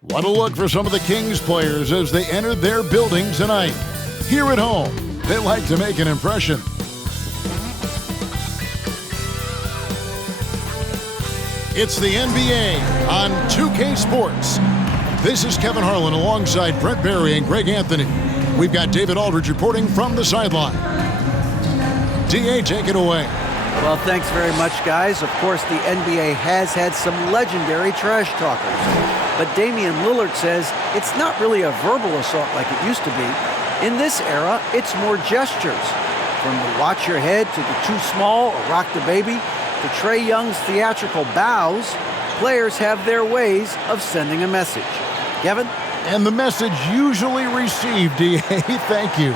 What a look for some of the Kings players as they enter their building tonight. Here at home, they like to make an impression. It's the NBA on 2K Sports. This is Kevin Harlan alongside Brett Barry and Greg Anthony. We've got David Aldridge reporting from the sideline. DA, take it away. Well, thanks very much, guys. Of course, the NBA has had some legendary trash talkers. But Damian Lillard says it's not really a verbal assault like it used to be. In this era, it's more gestures. From the watch your head to the too small or rock the baby to Trae Young's theatrical bows, players have their ways of sending a message. Kevin? And the message usually received, DA. Thank you.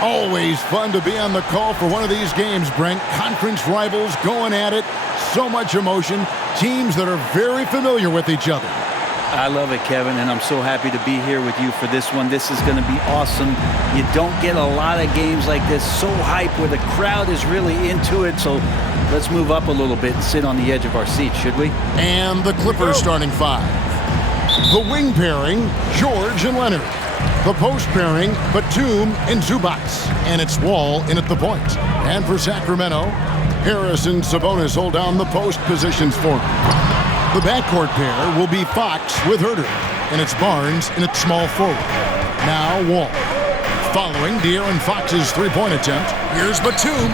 Always fun to be on the call for one of these games, Brent. Conference rivals going at it. So much emotion. Teams that are very familiar with each other. I love it, Kevin, and I'm so happy to be here with you for this one. This is going to be awesome. You don't get a lot of games like this so hype where the crowd is really into it. So let's move up a little bit and sit on the edge of our seats, should we? And the Clippers starting five. The wing pairing, George and Leonard. The post pairing, Batum and Zubac. And it's Wall in at the point. And for Sacramento, Harris and Sabonis hold down the post positions for him. The backcourt pair will be Fox with Herter. And it's Barnes in at small forward. Now Wall. Following De'Aaron Fox's three-point attempt, here's Batum.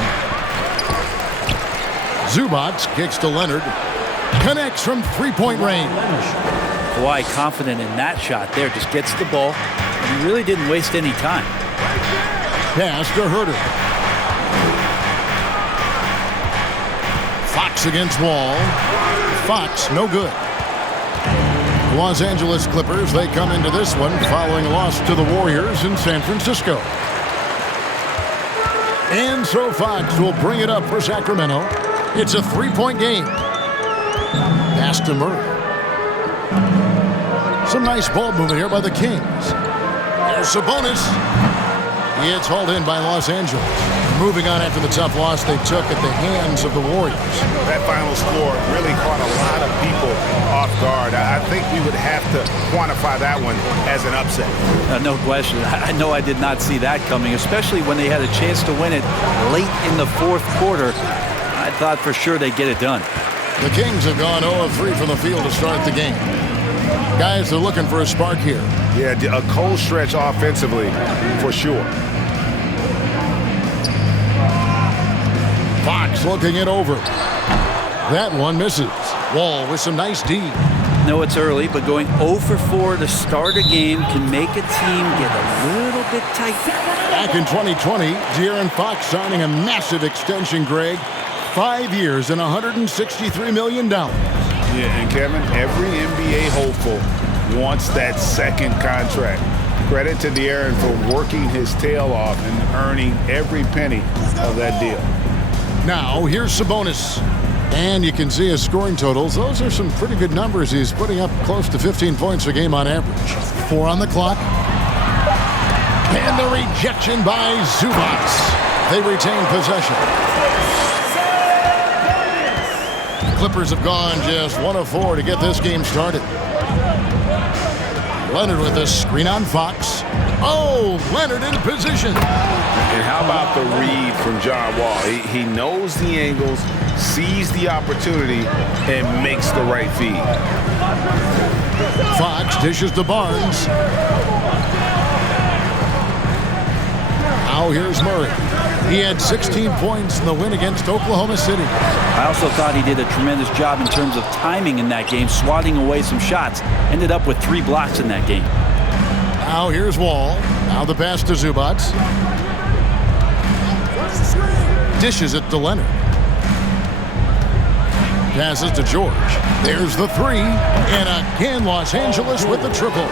Zubac kicks to Leonard. Connects from three-point range. Kawhi confident in that shot there. Just gets the ball. He really didn't waste any time. Pass to Herter. Fox against Wall. Fox, no good. Los Angeles Clippers, they come into this one following a loss to the Warriors in San Francisco. And so Fox will bring it up for Sacramento. It's a three-point game. Pass to Murray. Some nice ball movement here by the Kings. There's Sabonis. It's hauled in by Los Angeles. Moving on after the tough loss they took at the hands of the Warriors. That final score really caught a lot of people off guard. I think we would have to quantify that one as an upset. No question. I know I did not see that coming, especially when they had a chance to win it late in the fourth quarter. I thought for sure they'd get it done. The Kings have gone 0 of 3 from the field to start the game. Guys, they're looking for a spark here. Yeah, a cold stretch offensively for sure. Fox looking it over. That one misses. Wall with some nice D. No, it's early, but going 0 for 4 to start a game can make a team get a little bit tight. Back in 2020, De'Aaron Fox signing a massive extension, Greg. 5 years and $163 million. Yeah, and Kevin, every NBA hopeful wants that second contract. Credit to De'Aaron for working his tail off and earning every penny of that deal. Now, here's Sabonis. And you can see his scoring totals. Those are some pretty good numbers. He's putting up close to 15 points a game on average. 4 on the clock. And the rejection by Zubac. They retain possession. The Clippers have gone just 1 of 4 to get this game started. Leonard with a screen on Fox. Oh, Leonard in position. And how about the read from John Wall? He knows the angles, sees the opportunity, and makes the right feed. Fox dishes to Barnes. Now here's Murray. He had 16 points in the win against Oklahoma City. I also thought he did a tremendous job in terms of timing in that game, swatting away some shots. Ended up with 3 blocks in that game. Now here's Wall. Now the pass to Zubac. Dishes it to Leonard. Passes to George. There's the 3. And again, Los Angeles with the triple.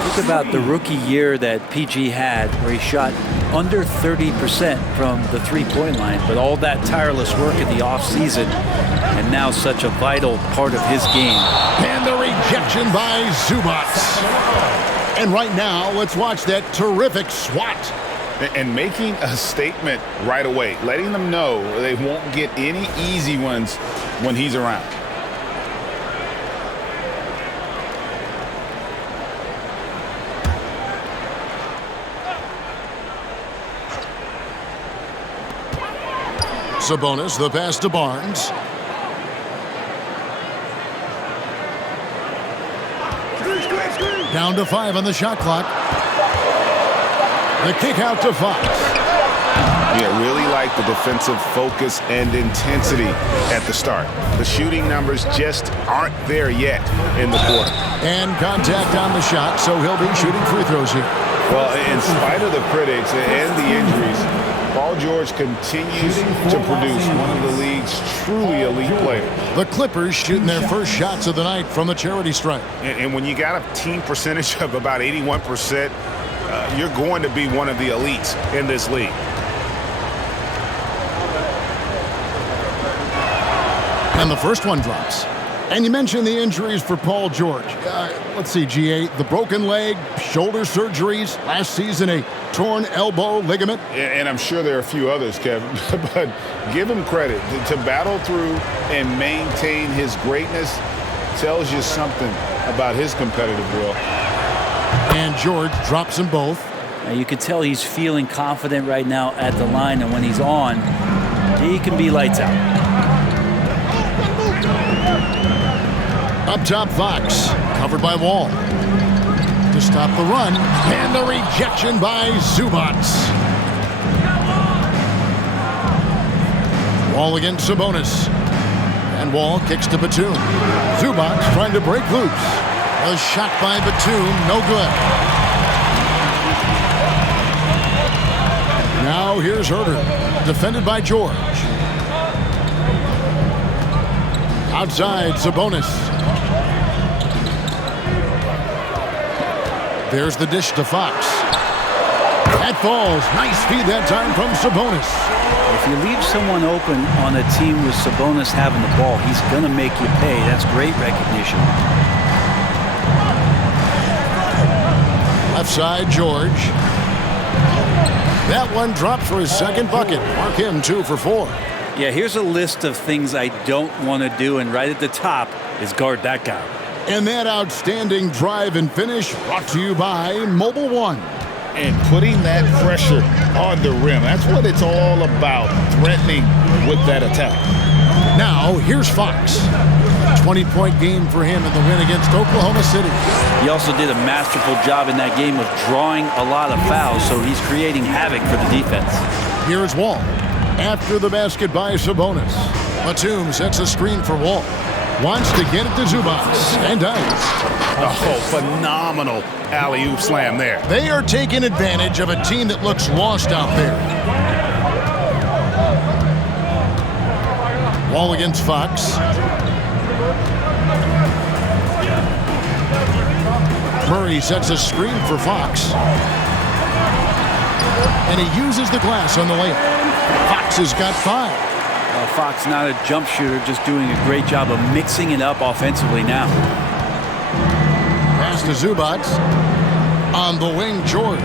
Think about the rookie year that PG had where he shot under 30% from the three-point line, but all that tireless work in the offseason and now such a vital part of his game. And the rejection by Zubac. And right now, let's watch that terrific swat. and making a statement right away, letting them know they won't get any easy ones when he's around. Sabonis, the pass to Barnes. Down to 5 on the shot clock. The kick out to Fox. Yeah, really like the defensive focus and intensity at the start. The shooting numbers just aren't there yet in the quarter. And contact on the shot, so he'll be shooting free throws here. Well, in spite of the critics and the injuries, Paul George continues to produce one of the league's truly elite players. The Clippers shooting their first shots of the night from the charity stripe. And when you got a team percentage of about 81%, you're going to be one of the elites in this league. And the first one drops. And you mentioned the injuries for Paul George. Let's see, G8, the broken leg, shoulder surgeries, last season a torn elbow ligament. And I'm sure there are a few others, Kevin, but give him credit. To battle through and maintain his greatness tells you something about his competitive will. And George drops them both. Now you can tell he's feeling confident right now at the line, and when he's on, he can be lights out. Up top, Fox, covered by Wall. To stop the run, and the rejection by Zubac. Wall against Sabonis. And Wall kicks to Batum. Zubac trying to break loose. A shot by Batum, no good. Now here's Herter, defended by George. Outside, Sabonis. There's the dish to Fox. That falls. Nice feed that time from Sabonis. If you leave someone open on a team with Sabonis having the ball, he's going to make you pay. That's great recognition. Left side, George. That one dropped for his second bucket. Mark him 2 for 4. Yeah, here's a list of things I don't want to do, and right at the top is guard that guy. And that outstanding drive and finish brought to you by Mobile One. And putting that pressure on the rim. That's what it's all about, threatening with that attack. Now, here's Fox. 20-point game for him in the win against Oklahoma City. He also did a masterful job in that game of drawing a lot of fouls, so he's creating havoc for the defense. Here's Wall. After the basket by Sabonis. Batum sets a screen for Wall. Wants to get it to Zubac, and does. Oh, phenomenal alley-oop slam there. They are taking advantage of a team that looks lost out there. Wall against Fox. Murray sets a screen for Fox. And he uses the glass on the layup. Fox has got 5. Fox not a jump shooter, just doing a great job of mixing it up offensively now. Pass to Zubac. On the wing, George.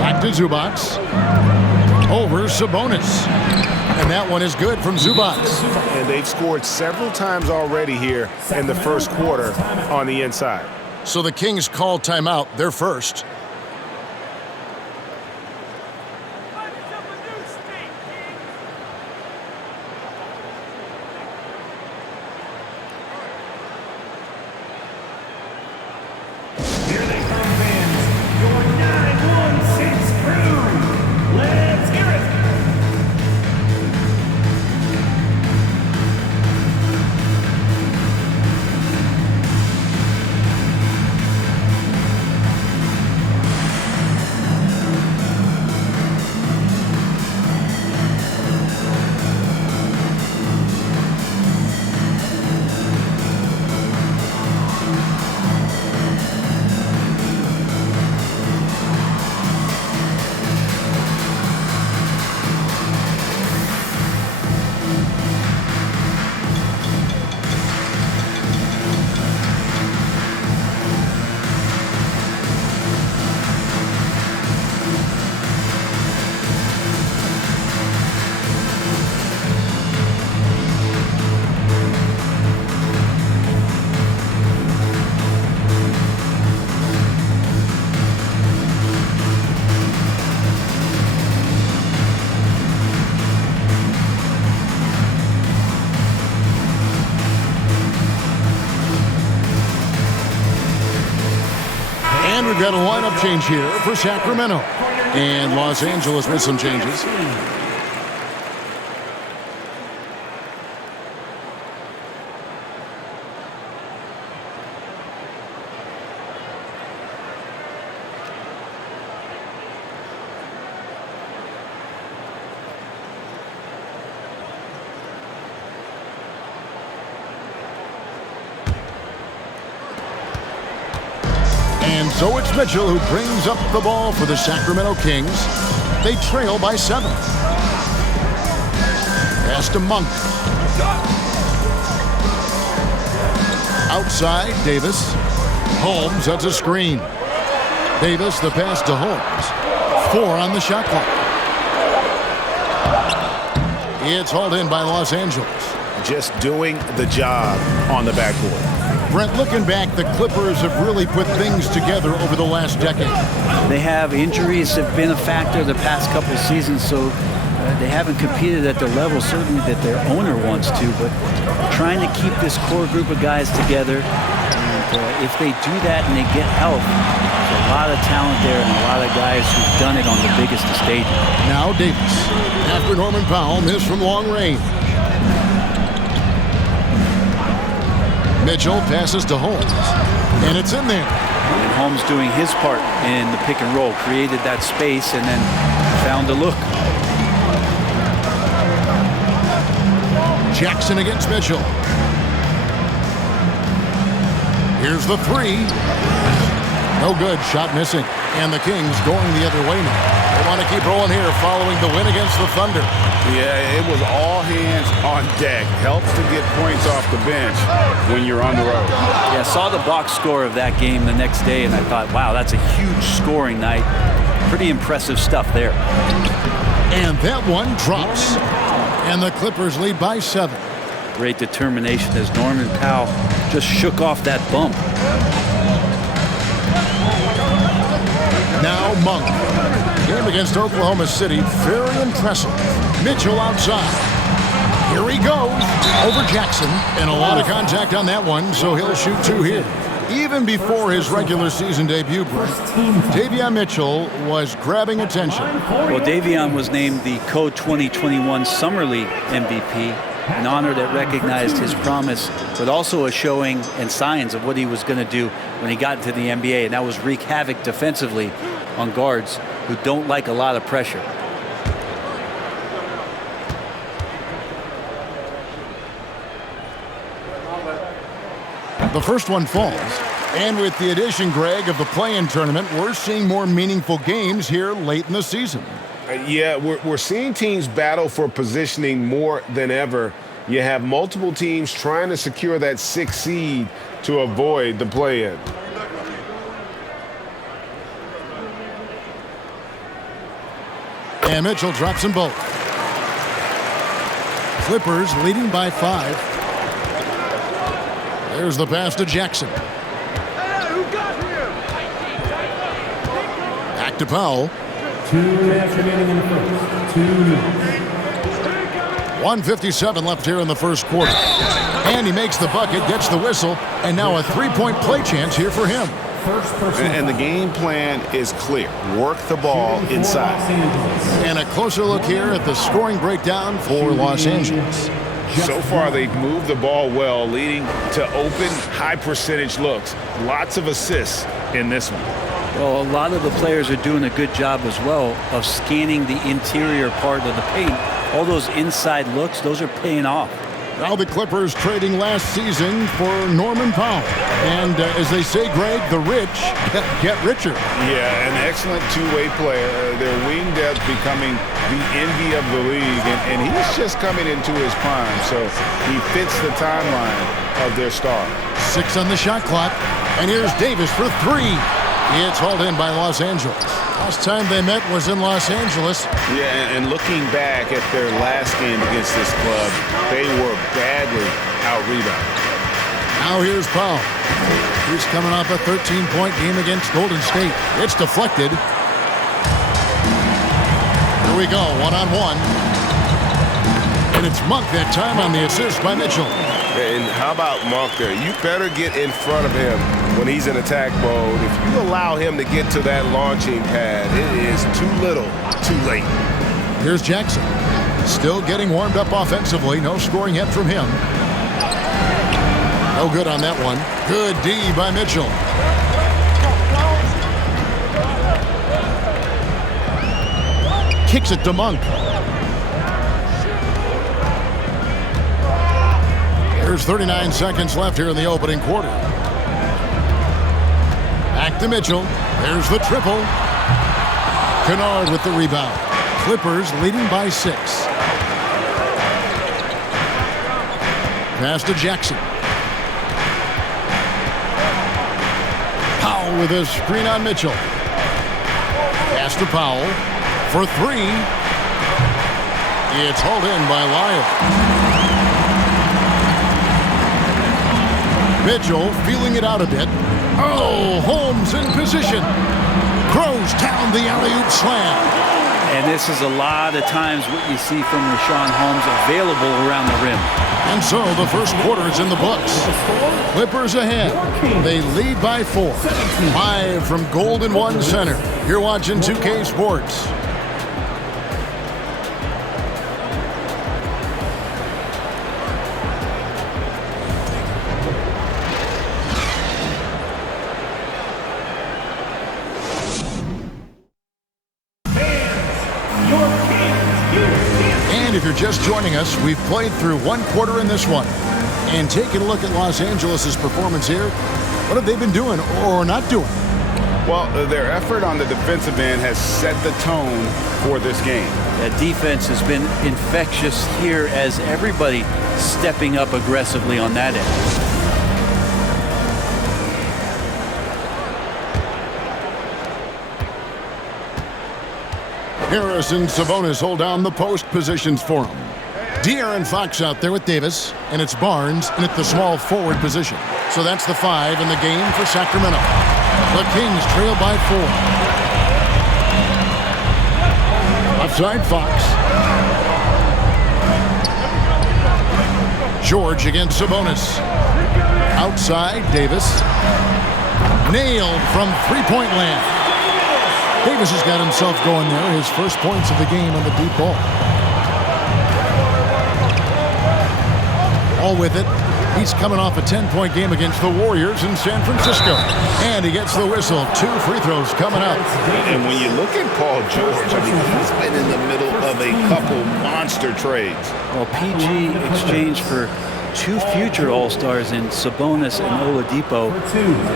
Back to Zubac. Over Sabonis. And that one is good from Zubac. And they've scored several times already here in the first quarter on the inside. So the Kings call timeout. They're first. got a lineup change here for Sacramento. And Los Angeles with some changes. And so it's Mitchell who brings up the ball for the Sacramento Kings. They trail by 7. Pass to Monk. Outside, Davis. Holmes, that's a screen. Davis, the pass to Holmes. 4 on the shot clock. It's hauled in by Los Angeles. Just doing the job on the backboard. Brent, looking back, the Clippers have really put things together over the last decade. They have injuries have been a factor the past couple seasons, so they haven't competed at the level certainly that their owner wants to, but trying to keep this core group of guys together. And if they do that and they get health, there's a lot of talent there and a lot of guys who've done it on the biggest of stages. Now Davis, after Norman Powell missed from long range. Mitchell passes to Holmes, and it's in there. And Holmes doing his part in the pick and roll, created that space and then found a look. Jackson against Mitchell. Here's the 3. No good, shot missing. And the Kings going the other way now. They want to keep rolling here following the win against the Thunder. Yeah, it was all hands on deck. Helps to get points off the bench when you're on the road. Yeah, I saw the box score of that game the next day, and I thought, wow, that's a huge scoring night. Pretty impressive stuff there. And that one drops. And the Clippers lead by 7. Great determination as Norman Powell just shook off that bump. Now Monk. Game against Oklahoma City, very impressive. Mitchell outside. Here he goes over Jackson, and a lot of contact on that one, so he'll shoot 2 here. Even before his regular season debut, Davion Mitchell was grabbing attention. Well, Davion was named the Code 2021 Summer League MVP, an honor that recognized his promise, but also a showing and signs of what he was going to do when he got into the NBA, and that was wreak havoc defensively on guards who don't like a lot of pressure. The first one falls. And with the addition, Greg, of the play-in tournament, we're seeing more meaningful games here late in the season. Yeah, we're seeing teams battle for positioning more than ever. You have multiple teams trying to secure that 6th seed to avoid the play-in. And Mitchell drops them both. Clippers leading by 5. There's the pass to Jackson. Back to Powell. 2.5 remaining in the first. 1:57 left here in the first quarter. And he makes the bucket, gets the whistle, and now a 3-point play chance here for him. And the game plan is clear. Work the ball inside. And a closer look here at the scoring breakdown for Los Angeles. So far, they've moved the ball well, leading to open, high-percentage looks. Lots of assists in this one. Well, a lot of the players are doing a good job as well of scanning the interior part of the paint. All those inside looks, those are paying off. Now the Clippers trading last season for Norman Powell. And as they say, Greg, the rich get richer. Yeah, an excellent two-way player. Their wing depth becoming the envy of the league. And he's just coming into his prime, so he fits the timeline of their star. 6 on the shot clock. And here's Davis for 3. It's hauled in by Los Angeles. Last time they met was in Los Angeles. Yeah, and looking back at their last game against this club, they were badly out-rebounded. Now here's Powell. He's coming off a 13-point game against Golden State. It's deflected. Here we go, one-on-one. And And it's Monk that time on the assist by Mitchell. And how about Monk there? You better get in front of him when he's in attack mode. If you allow him to get to that launching pad, it is too little, too late. Here's Jackson. Still getting warmed up offensively. No scoring yet from him. No good on that one. Good D by Mitchell. Kicks it to Monk. There's 39 seconds left here in the opening quarter. Back to Mitchell. There's the triple. Kennard with the rebound. Clippers leading by 6. Pass to Jackson. Powell with a screen on Mitchell. Pass to Powell for 3. It's hauled in by Lyle. Mitchell feeling it out a bit. Oh, Holmes in position. Throws down the alley-oop slam. And this is a lot of times what you see from Richaun Holmes available around the rim. And so the first quarter is in the books. Clippers ahead. They lead by 4. 5 from Golden One Center. You're watching 2K Sports. If you're just joining us, we've played through one quarter in this one. And taking a look at Los Angeles' performance here, what have they been doing or not doing? Well, their effort on the defensive end has set the tone for this game. That defense has been infectious here as everybody stepping up aggressively on that end. Harris and Sabonis hold down the post positions for him. De'Aaron Fox out there with Davis, and it's Barnes in at the small forward position. So that's the 5 in the game for Sacramento. The Kings trail by 4. Offside Fox. George against Sabonis. Outside Davis. Nailed from three-point land. Davis has got himself going there. His first points of the game on the deep ball. All with it. He's coming off a 10-point game against the Warriors in San Francisco. And he gets the whistle. 2 free throws coming up. And when you look at Paul George, I mean, he's been in the middle of a couple monster trades. Well, PG exchanged for 2 future All-Stars in Sabonis and Oladipo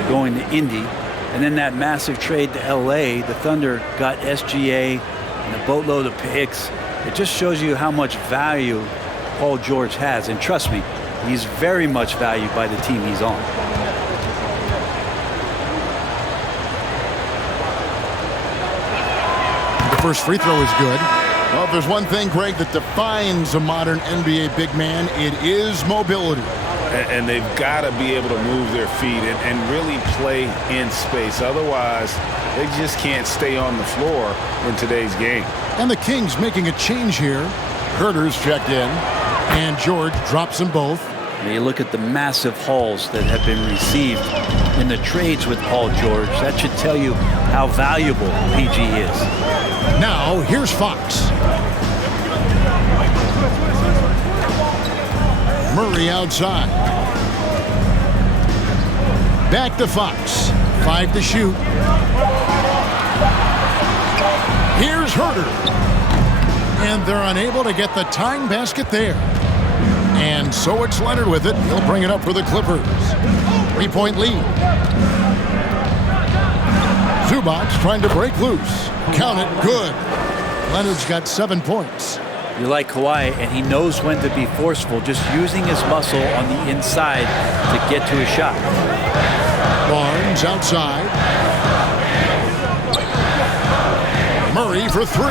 going to Indy. And then that massive trade to L.A., the Thunder got SGA and a boatload of picks. It just shows you how much value Paul George has. And trust me, he's very much valued by the team he's on. The first free throw is good. Well, if there's one thing, Greg, that defines a modern NBA big man, it is mobility. And they've got to be able to move their feet and really play in space. Otherwise, they just can't stay on the floor in today's game. And the Kings making a change here. Herter's checked in, and George drops them both. And you look at the massive hauls that have been received in the trades with Paul George. That should tell you how valuable PG is. Now, here's Fox. Murray outside. Back to Fox. 5 to shoot. Here's Herter. And they're unable to get the tying basket there. And so it's Leonard with it. He'll bring it up for the Clippers. 3-point lead. Zubac trying to break loose. Count it, good. Leonard's got 7 points. You like Kawhi, and he knows when to be forceful, just using his muscle on the inside to get to his shot. Barnes outside. Murray for 3.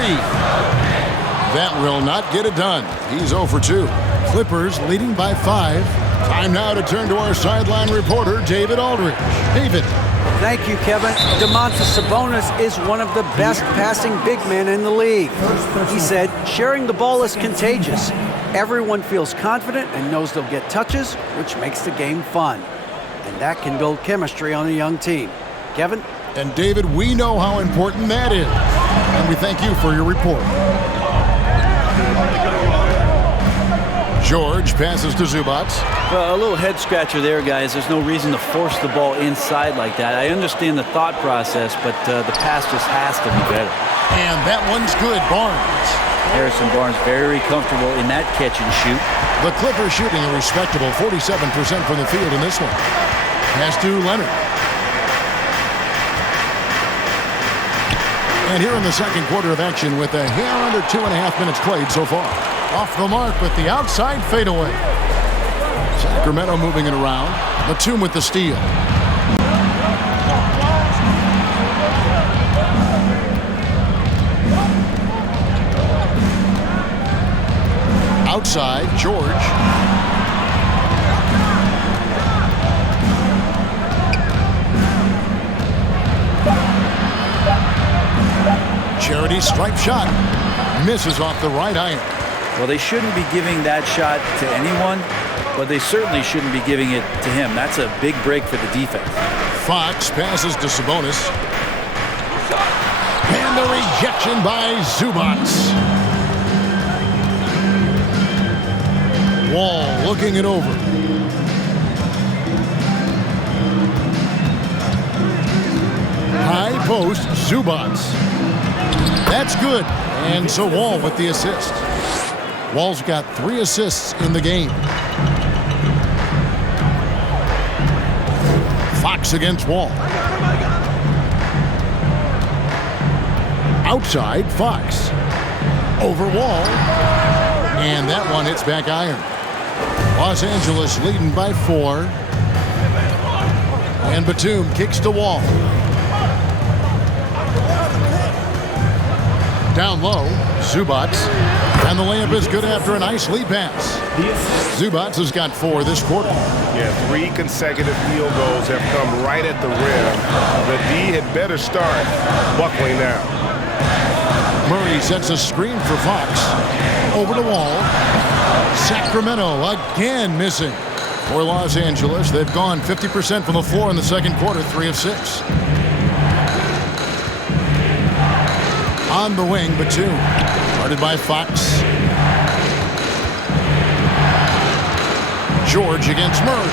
That will not get it done. He's 0 for 2. Clippers leading by 5. Time now to turn to our sideline reporter, David Aldridge. David. Thank you, Kevin. Domantas Sabonis is one of the best passing big men in the league. He said, sharing the ball is contagious. Everyone feels confident and knows they'll get touches, which makes the game fun. And that can build chemistry on a young team. Kevin? And David, we know how important that is. And we thank you for your report. George passes to Zubac. Well, a little head scratcher there, guys. There's no reason to force the ball inside like that. I understand the thought process, but the pass just has to be better. And that one's good, Barnes. Harrison Barnes very comfortable in that catch and shoot. The Clippers shooting a respectable 47% from the field in this one. Pass to Leonard. And here in the second quarter of action with a hair under 2.5 minutes played so far. Off the mark with the outside fadeaway. Sacramento moving it around. Batum with the steal. Outside, George. Charity stripe shot. Misses off the right iron. Well, they shouldn't be giving that shot to anyone, but they certainly shouldn't be giving it to him. That's a big break for the defense. Fox passes to Sabonis. And the rejection by Zubac. Wall looking it over. High post, Zubac. That's good. And so Wall with the assist. Wall's got 3 assists in the game. Fox against Wall. Outside, Fox. Over Wall. And that one hits back iron. Los Angeles leading by 4. And Batum kicks to Wall. Down low, Zubac. And the layup is good after a nice lead pass. Zubac has got 4 this quarter. Yeah, 3 consecutive field goals have come right at the rim. The D had better start buckling down. Murray sets a screen for Fox. Over the Wall. Sacramento again missing. For Los Angeles, they've gone 50% from the floor in the second quarter, 3 of 6. On the wing, Batum. Guarded by Fox. George against Murray.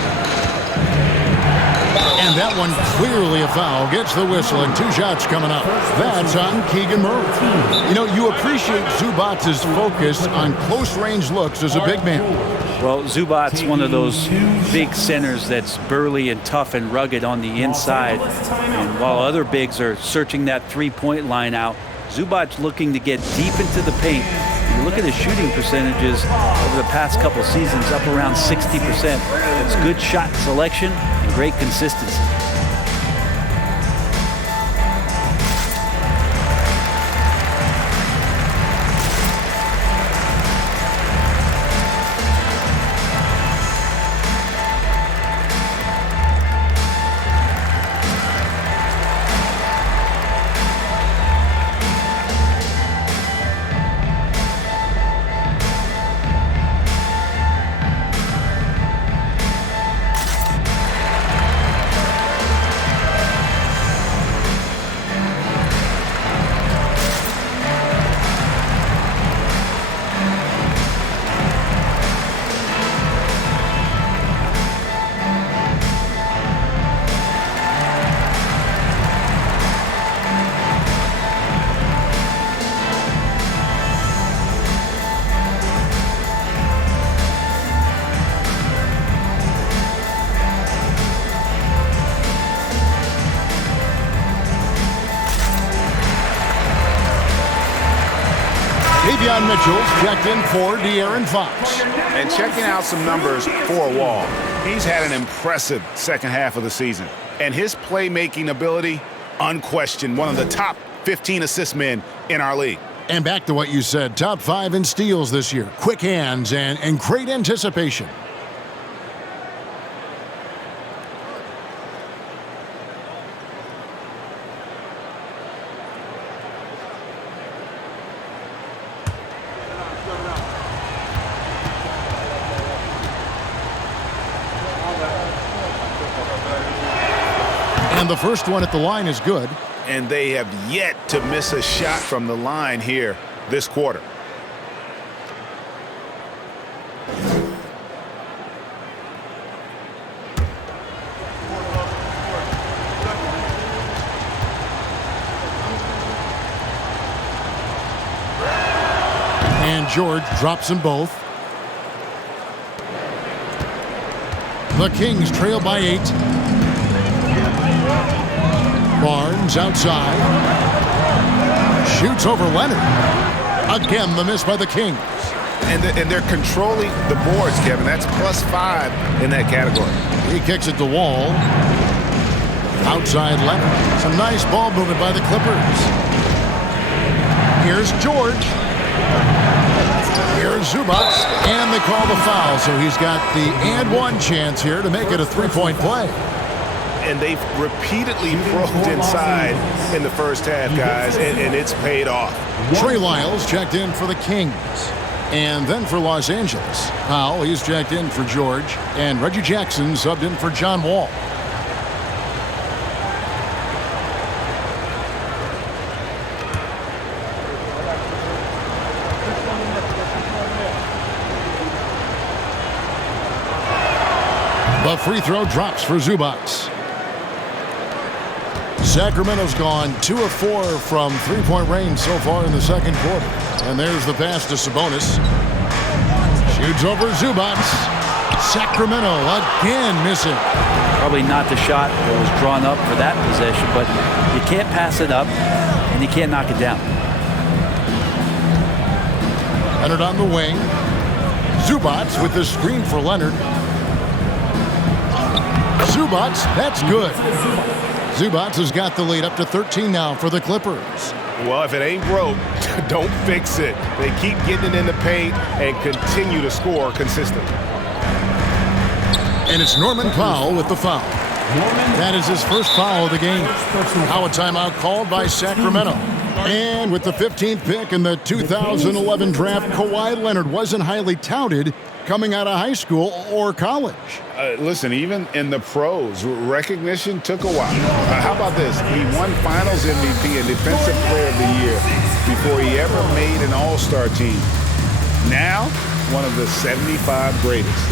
And that one clearly a foul. Gets the whistle and 2 shots coming up. That's on Keegan Murray. You know, you appreciate Zubac's focus on close-range looks as a big man. Well, Zubac's one of those big centers that's burly and tough and rugged on the inside. And while other bigs are searching that three-point line out, Zubac looking to get deep into the paint. You look at his shooting percentages over the past couple seasons, up around 60%. That's good shot selection and great consistency. Davion Mitchell's checked in for De'Aaron Fox. And checking out some numbers for Wall. He's had an impressive second half of the season. And his playmaking ability, unquestioned, one of the top 15 assist men in our league. And back to what you said, top 5 in steals this year. Quick hands and great anticipation. And the first one at the line is good. And they have yet to miss a shot from the line here this quarter. And George drops them both. The Kings trail by 8. Barnes outside. Shoots over Leonard. Again, the miss by the Kings. And they're controlling the boards, Kevin. That's +5 in that category. He kicks it to Wall. Outside Leonard. Some nice ball movement by the Clippers. Here's George. Here's Zubac. And they call the foul. So he's got the and one chance here to make it a three-point play. And they've repeatedly probed inside in the first half, guys, and it's paid off. Trey Lyles checked in for the Kings. And then for Los Angeles, Powell, he's checked in for George. And Reggie Jackson subbed in for John Wall. The free throw drops for Zubac. Sacramento's gone 2 of 4 from three-point range so far in the second quarter. And there's the pass to Sabonis. Shoots over Zubac. Sacramento again missing. Probably not the shot that was drawn up for that possession, but you can't pass it up and you can't knock it down. Leonard on the wing. Zubac with the screen for Leonard. Zubac, that's good. Zubac has got the lead up to 13 now for the Clippers. Well, if it ain't broke, don't fix it. They keep getting it in the paint and continue to score consistently. And it's Norman Powell with the foul. That is his first foul of the game. Now a timeout called by Sacramento. And with the 15th pick in the 2011 draft, Kawhi Leonard wasn't highly touted coming out of high school or college. Listen, even in the pros, recognition took a while. How about this? He won Finals MVP and Defensive Player of the Year before he ever made an All-Star team. Now, one of the 75 greatest.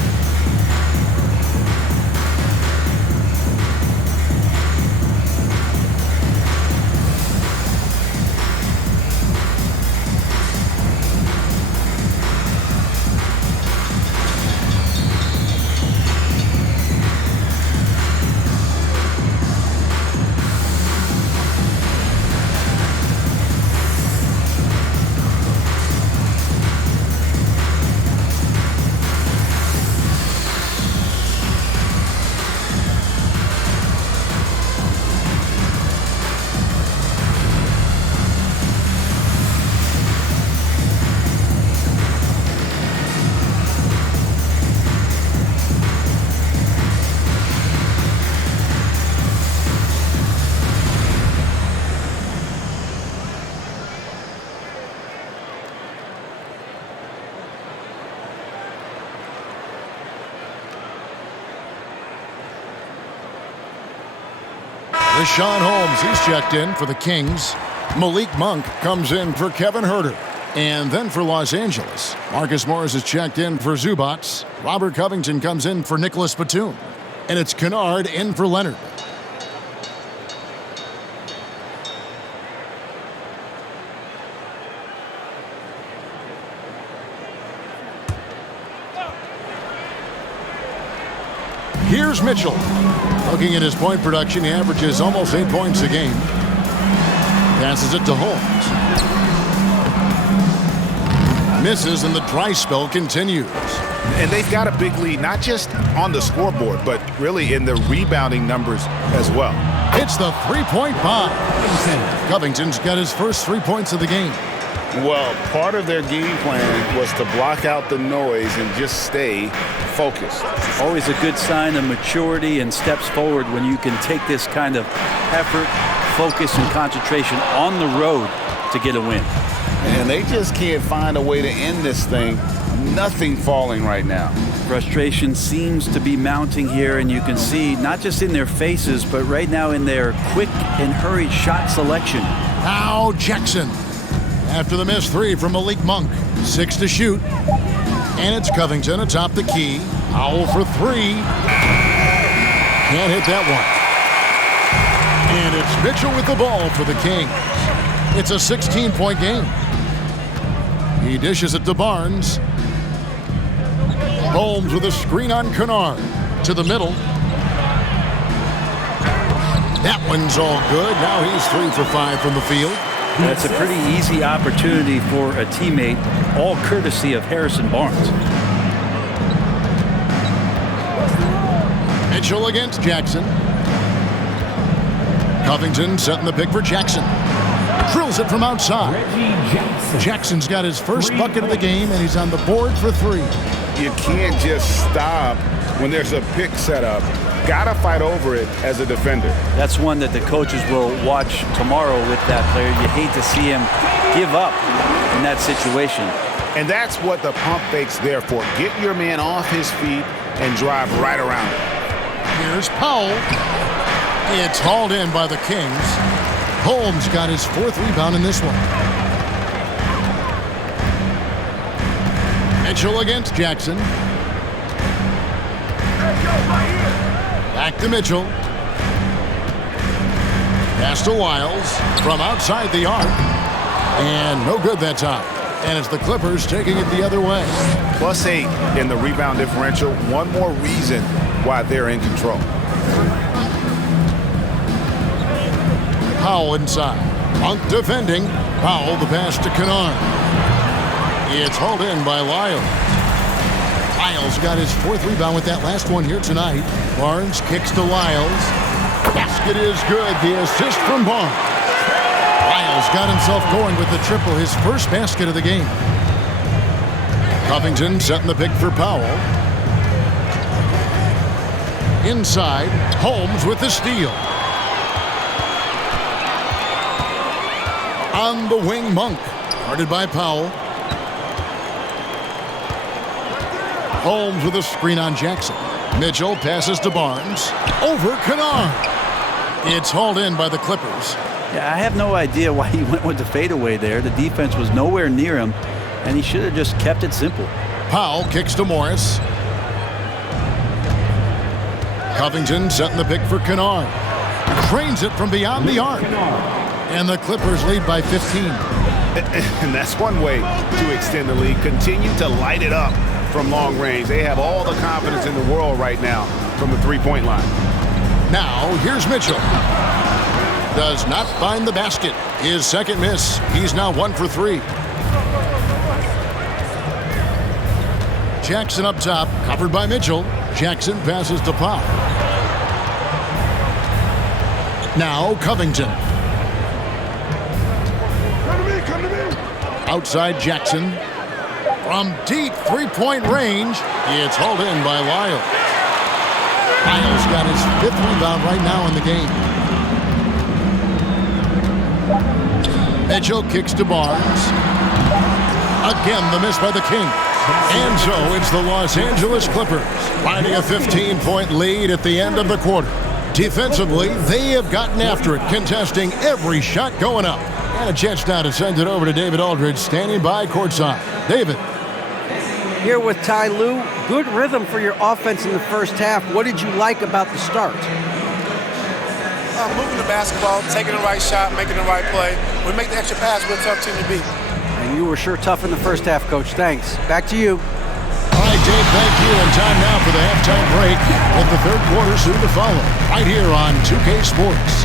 Rashawn Holmes, he's checked in for the Kings. Malik Monk comes in for Kevin Huerter. And then for Los Angeles, Marcus Morris is checked in for Zubac. Robert Covington comes in for Nicholas Batum. And it's Kennard in for Leonard. Here's Mitchell. Looking at his point production, he averages almost 8 points a game. Passes it to Holmes. Misses, and the dry spell continues. And they've got a big lead, not just on the scoreboard, but really in the rebounding numbers as well. It's the three-point bomb. Covington's got his first 3 points of the game. Well, part of their game plan was to block out the noise and just stay focused. Always a good sign of maturity and steps forward when you can take this kind of effort, focus, and concentration on the road to get a win. And they just can't find a way to end this thing nothing falling right now. Frustration seems to be mounting here, and you can see not just in their faces, but right now in their quick and hurried shot selection. Now Jackson. After the missed three from Malik Monk. 6 to shoot. And it's Covington atop the key. Powell for three. Can't hit that one. And it's Mitchell with the ball for the Kings. It's a 16-point game. He dishes it to Barnes. Holmes with a screen on Kennard. To the middle. That one's all good. Now he's 3 for 5 from the field. That's a pretty easy opportunity for a teammate, all courtesy of Harrison Barnes. Mitchell against Jackson. Covington setting the pick for Jackson. Drills it from outside. Jackson's got his first bucket of the game, and he's on the board for three. You can't just stop when there's a pick set up. Gotta fight over it as a defender. That's one that the coaches will watch tomorrow with that player. You hate to see him give up in that situation. And that's what the pump fake's there for. Get your man off his feet and drive right around him. Here's Powell. It's hauled in by the Kings. Holmes got his fourth rebound in this one. Mitchell against Jackson. Back to Mitchell. Pass to Wiles from outside the arc. And no good that time. And it's the Clippers taking it the other way. +8 in the rebound differential. One more reason why they're in control. Powell inside. Monk defending. Powell the pass to Kennard. It's hauled in by Lyles. Lyles got his fourth rebound with that last one here tonight. Barnes kicks to Lyles. Basket is good. The assist from Barnes. Lyles got himself going with the triple, his first basket of the game. Covington setting the pick for Powell. Inside, Holmes with the steal. On the wing, Monk. Guarded by Powell. Holmes with a screen on Jackson. Mitchell passes to Barnes. Over Kennard. It's hauled in by the Clippers. Yeah, I have no idea why he went with the fadeaway there. The defense was nowhere near him, and he should have just kept it simple. Powell kicks to Morris. Covington setting the pick for Kennard. Trains it from beyond the arc. And the Clippers lead by 15. And that's one way to extend the lead. Continue to light it up from long range. They have all the confidence in the world right now from the three-point line. Now, here's Mitchell. Does not find the basket. His second miss. He's now 1 for 3. Jackson up top, covered by Mitchell. Jackson passes to Powell. Now, Covington. Come to me. Outside Jackson. From deep three-point range, it's hauled in by Lyles. Lyles got his fifth rebound right now in the game. Mitchell kicks to Barnes. Again, the miss by the Kings. And so it's the Los Angeles Clippers finding a 15-point lead at the end of the quarter. Defensively, they have gotten after it, contesting every shot going up. And a chance now to send it over to David Aldridge, standing by courtside. David. Here with Ty Lue, good rhythm for your offense in the first half. What did you like about the start? Moving the basketball, taking the right shot, making the right play. We make the extra pass, we're a tough team to beat. And you were sure tough in the first half, Coach. Thanks. Back to you. All right, Dave, thank you. And time now for the halftime break, with the third quarter soon to follow, right here on 2K Sports.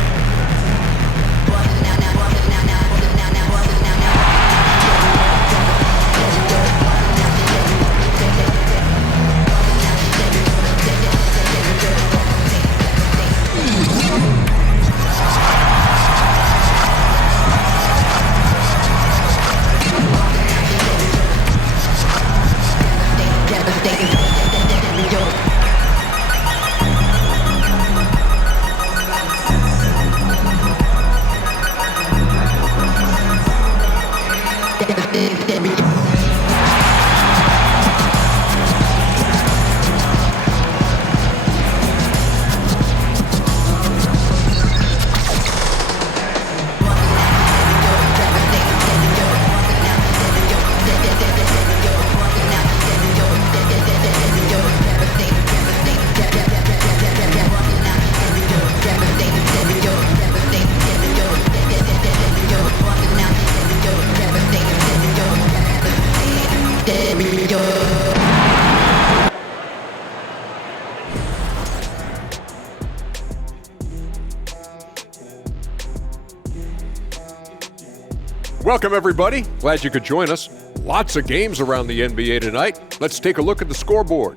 Welcome, everybody. Glad you could join us. Lots of games around the NBA tonight. Let's take a look at the scoreboard.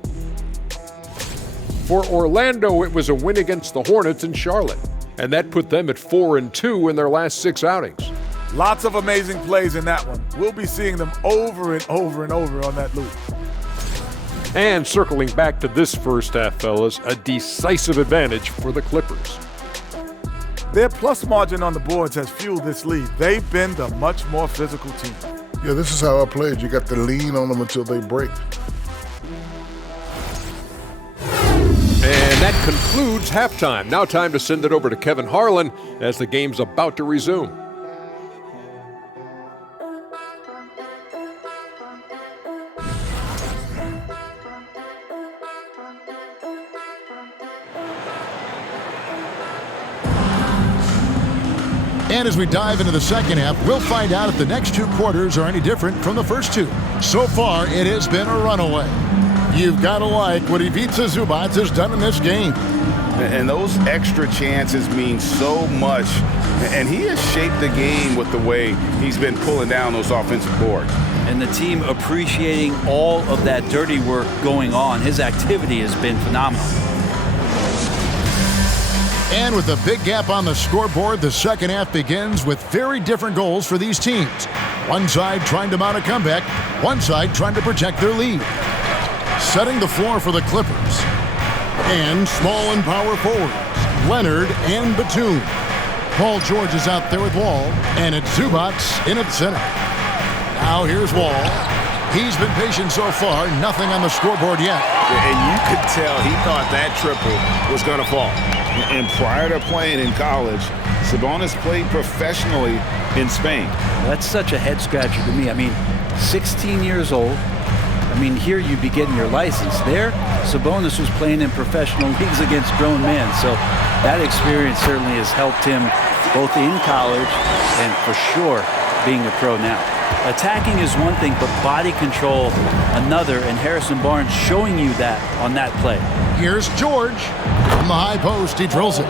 For Orlando, it was a win against the Hornets in Charlotte, and that put them at 4-2 in their last 6 outings. Lots of amazing plays in that one. We'll be seeing them over and over and over on that loop. And circling back to this first half, fellas, a decisive advantage for the Clippers. Their plus margin on the boards has fueled this lead. They've been the much more physical team. Yeah, this is how I played. You got to lean on them until they break. And that concludes halftime. Now time to send it over to Kevin Harlan as the game's about to resume. And as we dive into the second half, we'll find out if the next 2 quarters are any different from the first 2. So far, it has been a runaway. You've got to like what Ivica Zubac has done in this game. And those extra chances mean so much. And he has shaped the game with the way he's been pulling down those offensive boards. And the team appreciating all of that dirty work going on. His activity has been phenomenal. And with a big gap on the scoreboard, the second half begins with very different goals for these teams. One side trying to mount a comeback, one side trying to protect their lead. Setting the floor for the Clippers. And small and power forwards, Leonard and Batum. Paul George is out there with Wall, and it's Zubac in at center. Now here's Wall. He's been patient so far, nothing on the scoreboard yet. And you could tell he thought that triple was going to fall. And prior to playing in college, Sabonis played professionally in Spain. That's such a head scratcher to me. I mean, 16 years old. I mean, here you'd be getting your license. There, Sabonis was playing in professional leagues against grown men. So that experience certainly has helped him both in college and for sure being a pro now. Attacking is one thing, but body control another, and Harrison Barnes showing you that on that play. Here's George. From the high post, he drills it.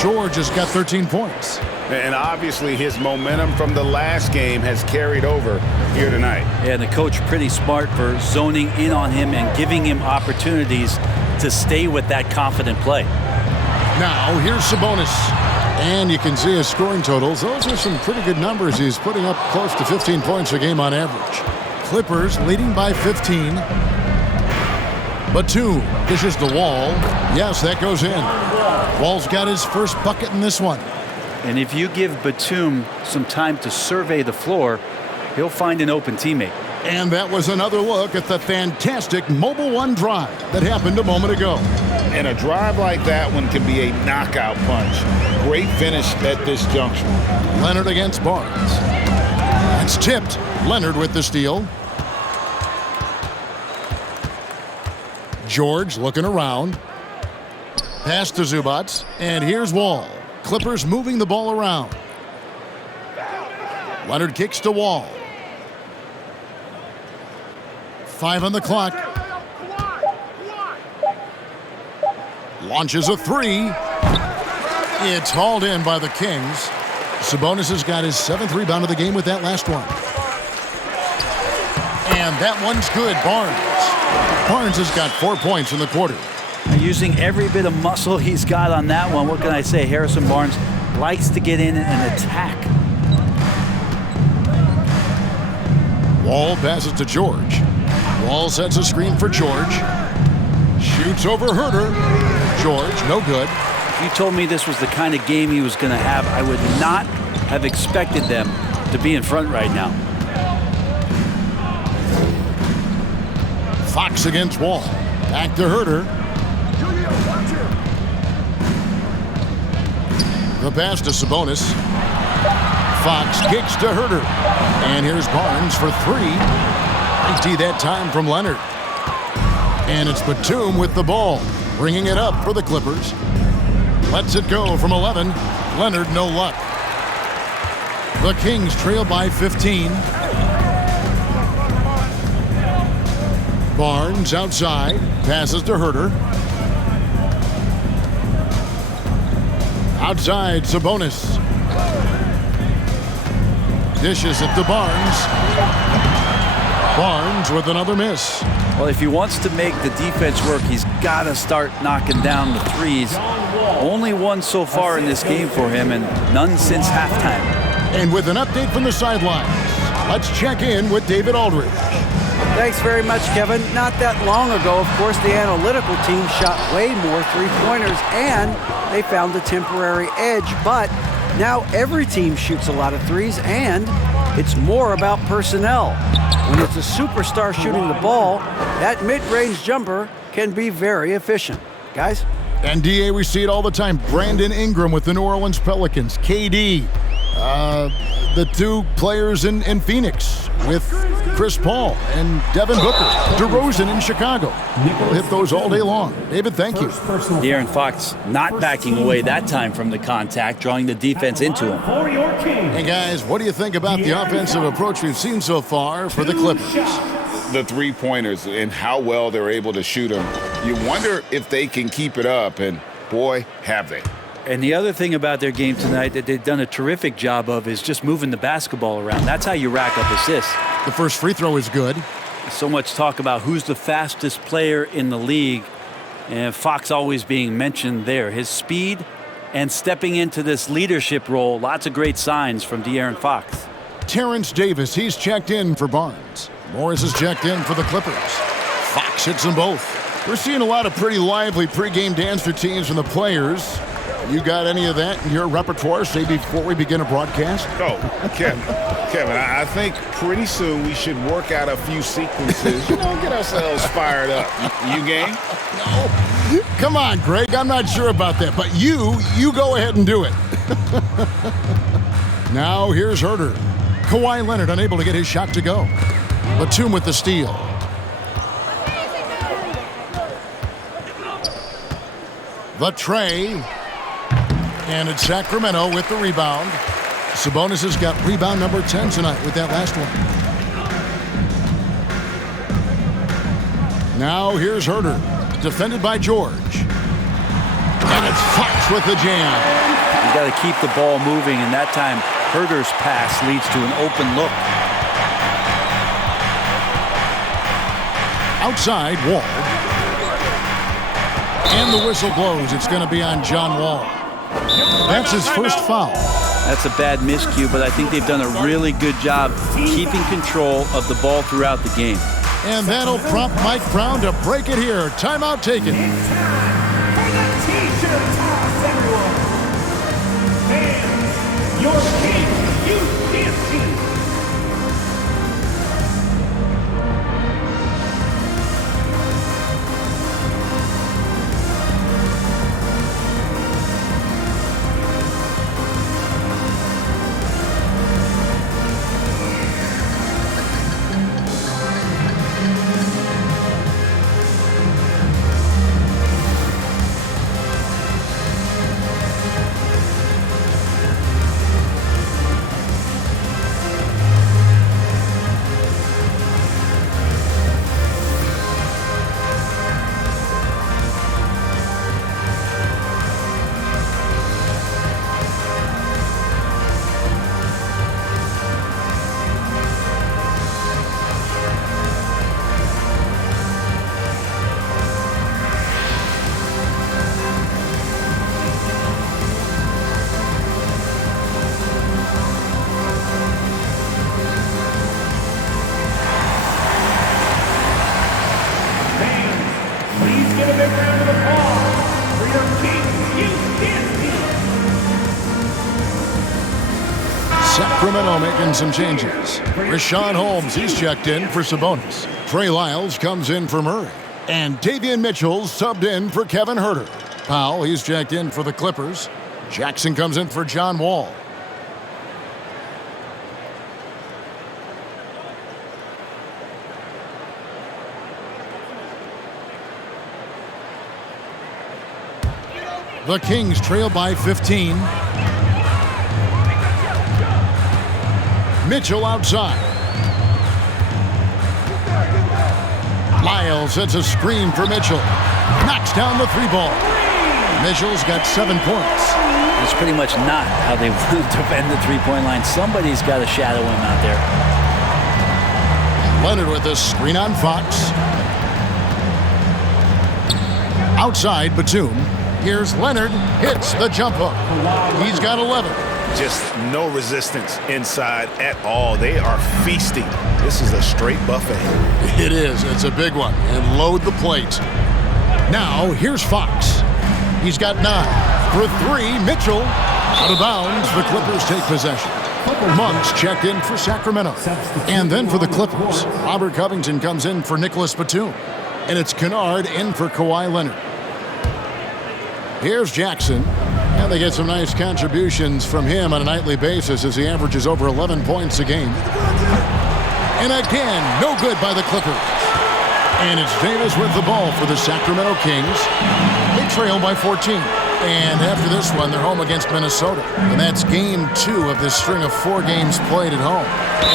George has got 13 points. And obviously his momentum from the last game has carried over here tonight. And the coach pretty smart for zoning in on him and giving him opportunities to stay with that confident play. Now, here's Sabonis. And you can see his scoring totals. Those are some pretty good numbers. He's putting up close to 15 points a game on average. Clippers leading by 15. Batum dishes the Wall. Yes, that goes in. Wall's got his first bucket in this one. And if you give Batum some time to survey the floor, he'll find an open teammate. And that was another look at the fantastic Mobile One drive that happened a moment ago. And a drive like that one can be a knockout punch. Great finish at this juncture. Leonard against Barnes. It's tipped. Leonard with the steal. George looking around. Pass to Zubac. And here's Wall. Clippers moving the ball around. Leonard kicks to Wall. 5 on the clock. Launches a 3. It's hauled in by the Kings. Sabonis has got his 7th rebound of the game with that last one. And that one's good. Barnes has got 4 points in the quarter. Using every bit of muscle he's got on that one. What can I say? Harrison Barnes likes to get in and attack. Wall passes to George. Wall sets a screen for George. Shoots over Herter. George, no good. If you told me this was the kind of game he was going to have, I would not have expected them to be in front right now. Fox against Wall. Back to Herter. The pass to Sabonis. Fox kicks to Herter. And here's Barnes for 3. Empty that time from Leonard. And it's Batum with the ball, bringing it up for the Clippers. Lets it go from 11. Leonard, no luck. The Kings trail by 15. Barnes outside, passes to Herter. Outside, Sabonis. Dishes it to Barnes. Barnes with another miss. Well, if he wants to make the defense work, he's got to start knocking down the threes. Only one so far in this game for him, and none since halftime. And with an update from the sidelines, let's check in with David Aldridge. Thanks very much, Kevin. Not that long ago, of course, the analytical team shot way more three-pointers, and they found a temporary edge. But now every team shoots a lot of threes, and it's more about personnel. When it's a superstar shooting the ball, that mid-range jumper can be very efficient. Guys? And DA, we see it all the time. Brandon Ingram with the New Orleans Pelicans. KD, the two players in Phoenix with Chris Paul and Devin Booker. DeRozan in Chicago. We'll hit those all day long. David, thank you. De'Aaron Fox not backing away that time from the contact, drawing the defense into him. Hey, guys, what do you think about the offensive approach we've seen so far for the Clippers? The three-pointers and how well they're able to shoot them. You wonder if they can keep it up, and boy, have they. And the other thing about their game tonight that they've done a terrific job of is just moving the basketball around. That's how you rack up assists. The first free throw is good. So much talk about who's the fastest player in the league, and Fox always being mentioned there. His speed and stepping into this leadership role, lots of great signs from De'Aaron Fox. Terrence Davis, he's checked in for Barnes. Morris is checked in for the Clippers. Fox hits them both. We're seeing a lot of pretty lively pregame dance routines from the players. You got any of that in your repertoire, say, before we begin a broadcast? Oh, Kevin, I think pretty soon we should work out a few sequences, get ourselves fired up. You game? No. Come on, Greg, I'm not sure about that, but you go ahead and do it. Now here's Herter. Kawhi Leonard unable to get his shot to go. Batum with the steal. The tray. And it's Sacramento with the rebound. Sabonis has got rebound number 10 tonight with that last one. Now here's Herter. Defended by George. And it's Fox with the jam. You got to keep the ball moving, and that time Herter's pass leads to an open look. Outside, Wall. And the whistle blows. It's going to be on John Wall. That's his first foul. That's a bad miscue, but I think they've done a really good job keeping control of the ball throughout the game. And that'll prompt Mike Brown to break it here. Timeout taken. It's time for the T-shirt toss, everyone. Fans, your king, you dance team. Sacramento making some changes. Rashawn Holmes, he's checked in for Sabonis. Trey Lyles comes in for Murray. And Davion Mitchell's subbed in for Kevin Herter. Powell, he's checked in for the Clippers. Jackson comes in for John Wall. The Kings trail by 15. Mitchell outside. Lyles hits a screen for Mitchell. Knocks down the three ball. Mitchell's got 7 points. It's pretty much not how they defend the three-point line. Somebody's got to shadow him out there. Leonard with this screen on Fox. Outside Batum. Here's Leonard. Hits the jump hook. He's got 11. Just no resistance inside at all. They are feasting. This is a straight buffet. It is. It's a big one. And load the plate. Now, here's Fox. He's got 9. For 3, Mitchell. Out of bounds, the Clippers take possession. Monks checked in for Sacramento. And then for the Clippers, Robert Covington comes in for Nicholas Batum. And it's Kennard in for Kawhi Leonard. Here's Jackson. And they get some nice contributions from him on a nightly basis as he averages over 11 points a game. And again, no good by the Clippers. And it's Davis with the ball for the Sacramento Kings. They trail by 14. And after this one, they're home against Minnesota. And that's game 2 of this string of 4 games played at home.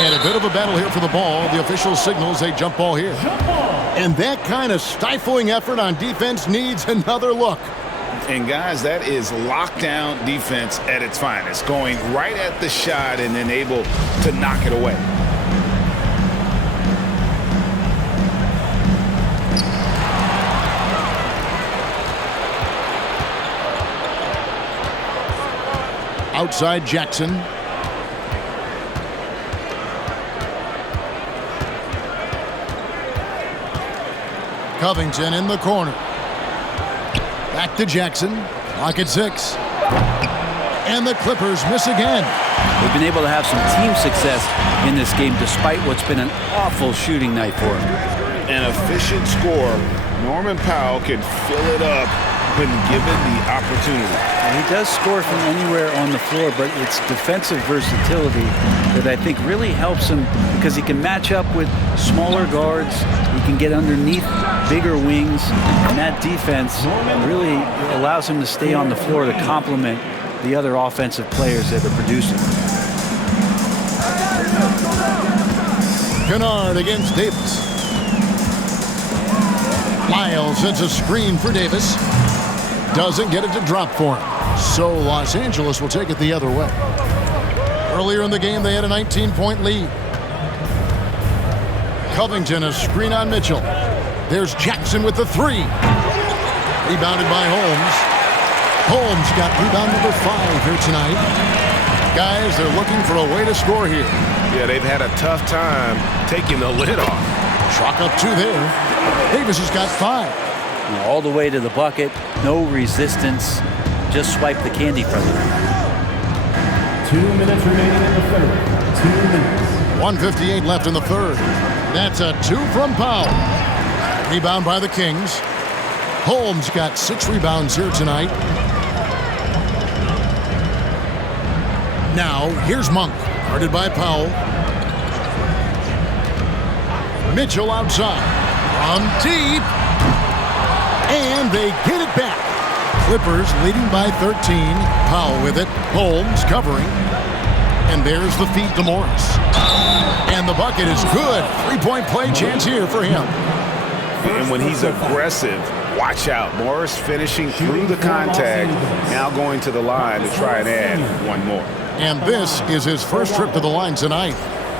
And a bit of a battle here for the ball. The official signals a jump ball here. And that kind of stifling effort on defense needs another look. And guys, that is lockdown defense at its finest. Going right at the shot and then able to knock it away. Outside Jackson. Covington in the corner. Back to Jackson. Clock at 6. And the Clippers miss again. They've been able to have some team success in this game despite what's been an awful shooting night for them. An efficient score. Norman Powell can fill it up when given the opportunity. And he does score from anywhere on the floor, but it's defensive versatility that I think really helps him because he can match up with smaller guards. He can get underneath bigger wings, and that defense really allows him to stay on the floor to complement the other offensive players that are producing. Kennard against Davis. Lyles sends a screen for Davis. Doesn't get it to drop for him. So Los Angeles will take it the other way. Earlier in the game, they had a 19-point lead. Covington, a screen on Mitchell. There's Jackson with the 3. Rebounded by Holmes. Holmes got rebound number 5 here tonight. Guys, they're looking for a way to score here. Yeah, they've had a tough time taking the lid off. Chalk up 2 there. Davis has got 5. All the way to the bucket, no resistance, just swipe the candy from it. 2 minutes remaining in the third. 2 minutes. 1:58 left in the third. That's a 2 from Powell. Rebound by the Kings. Holmes got 6 rebounds here tonight. Now, here's Monk, guarded by Powell. Mitchell outside. From deep. And they get it back. Clippers leading by 13. Powell with it. Holmes covering. And there's the feed to Morris. And the bucket is good. 3-point play chance here for him. And when he's aggressive, watch out. Morris finishing through the contact, now going to the line to try and add one more. And this is his first trip to the line tonight.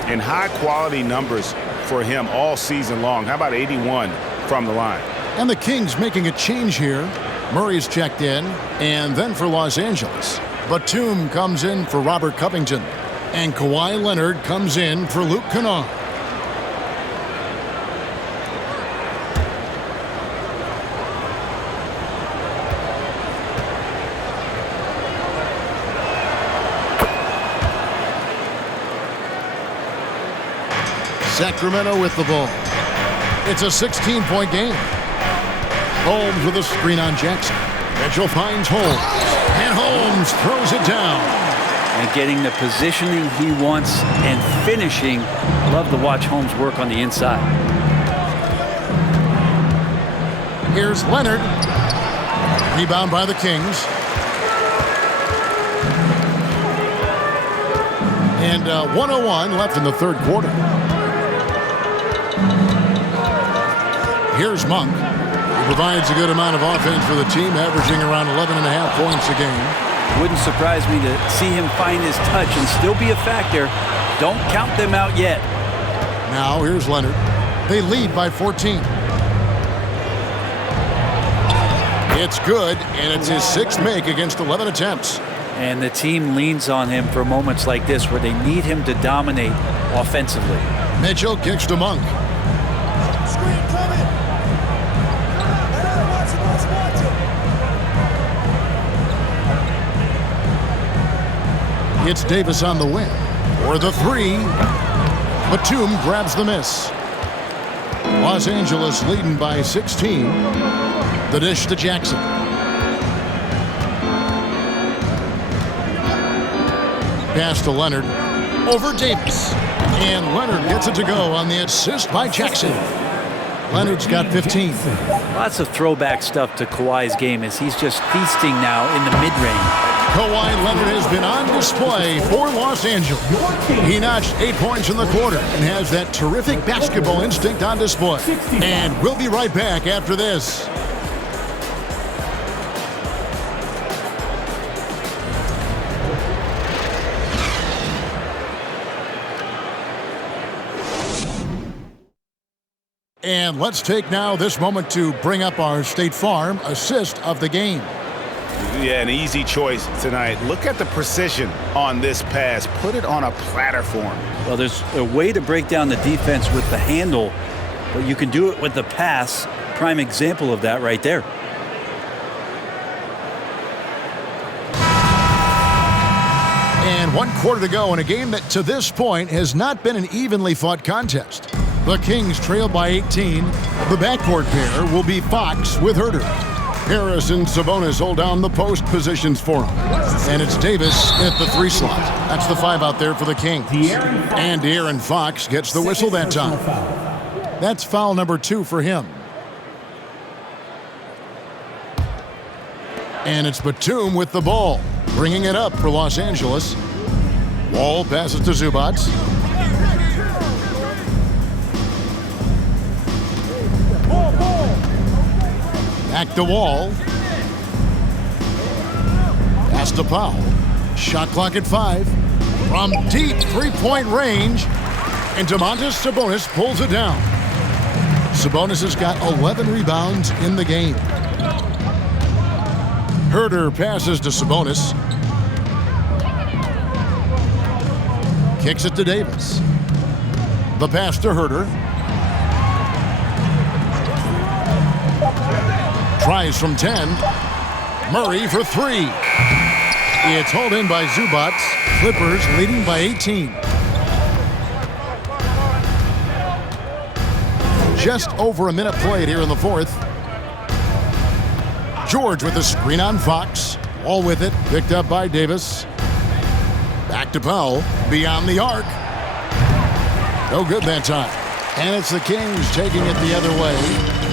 And high-quality numbers for him all season long. How about 81 from the line? And the Kings making a change here. Murray's checked in. And then for Los Angeles, Batum comes in for Robert Covington. And Kawhi Leonard comes in for Luke Kennard. Sacramento with the ball. It's a 16-point game. Holmes with a screen on Jackson. Mitchell finds Holmes. And Holmes throws it down. And getting the positioning he wants and finishing. Love to watch Holmes work on the inside. Here's Leonard. Rebound by the Kings. And 1:01 left in the third quarter. Here's Monk. He provides a good amount of offense for the team, averaging around 11.5 points a game. Wouldn't surprise me to see him find his touch and still be a factor. Don't count them out yet. Now here's Leonard. They lead by 14. It's good, and it's his 6th make against 11 attempts. And the team leans on him for moments like this where they need him to dominate offensively. Mitchell kicks to Monk. It's Davis on the wing. For the 3. Batum grabs the miss. Los Angeles leading by 16. The dish to Jackson. Pass to Leonard. Over Davis. And Leonard gets it to go on the assist by Jackson. Leonard's got 15. Lots of throwback stuff to Kawhi's game as he's just feasting now in the mid-range. Kawhi Leonard has been on display for Los Angeles. He notched 8 points in the quarter and has that terrific basketball instinct on display. And we'll be right back after this. And let's take now this moment to bring up our State Farm assist of the game. Yeah, an easy choice tonight. Look at the precision on this pass. Put it on a platform. Well, there's a way to break down the defense with the handle, but you can do it with the pass. Prime example of that right there. And 1 quarter to go in a game that to this point has not been an evenly fought contest. The Kings trail by 18. The backcourt pair will be Fox with Herter. Harris and Sabonis hold down the post positions for him. And it's Davis at the 3 slot. That's the 5 out there for the Kings. And De'Aaron Fox gets the whistle that time. That's foul number 2 for him. And it's Batum with the ball, bringing it up for Los Angeles. Wall passes to Zubac. Back to Wall. Pass to Powell. Shot clock at 5. From deep 3-point range. And Domantas Sabonis pulls it down. Sabonis has got 11 rebounds in the game. Herter passes to Sabonis. Kicks it to Davis. The pass to Herter. Tries from 10. Murray for 3. It's hauled in by Zubac. Clippers leading by 18. Just over a minute played here in the 4th. George with the screen on Fox. All with it. Picked up by Davis. Back to Powell. Beyond the arc. No good that time. And it's the Kings taking it the other way.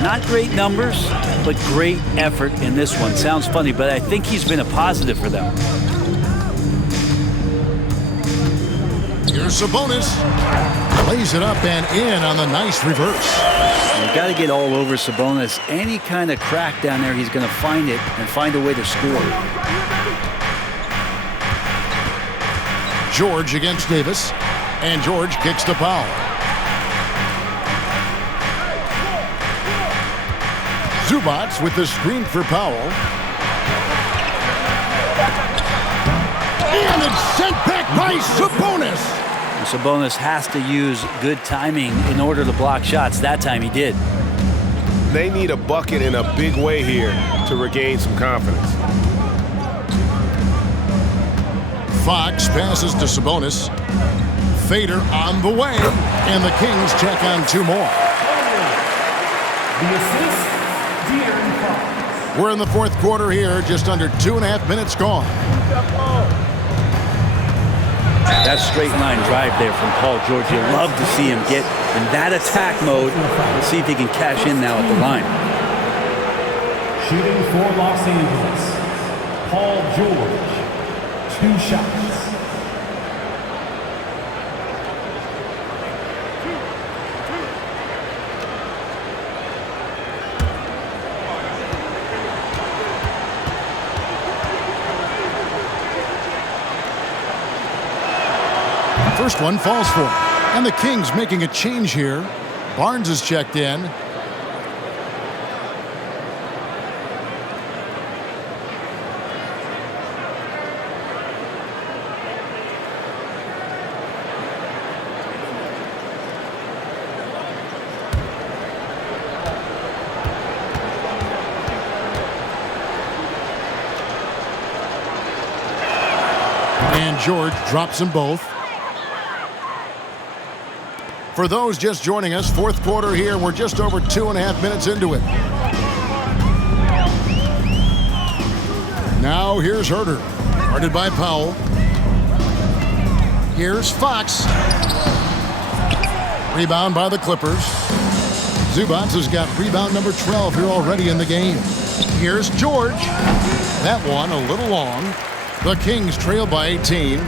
Not great numbers, but great effort in this one. Sounds funny, but I think he's been a positive for them. Here's Sabonis. Lays it up and in on the nice reverse. You've got to get all over Sabonis. Any kind of crack down there, he's going to find it and find a way to score. George against Davis. And George kicks to Powell. Zubac with the screen for Powell. And it's sent back by Sabonis. And Sabonis has to use good timing in order to block shots. That time he did. They need a bucket in a big way here to regain some confidence. Fox passes to Sabonis. Fader on the way. And the Kings check on 2 more. The assist, De'Aaron Fox. We're in the 4th quarter here, just under 2.5 minutes gone. That straight line drive there from Paul George. You love to see him get in that attack mode. Let's see if he can cash in now at the line. Shooting for Los Angeles, Paul George. 2 shots. First one falls for him. And the Kings making a change here. Barnes is checked in. And George drops them both. For those just joining us, fourth quarter here. We're just over 2.5 minutes into it. Now here's Herter. Guarded by Powell. Here's Fox. Rebound by the Clippers. Zubats has got rebound number 12 here already in the game. Here's George. That one a little long. The Kings trail by 18.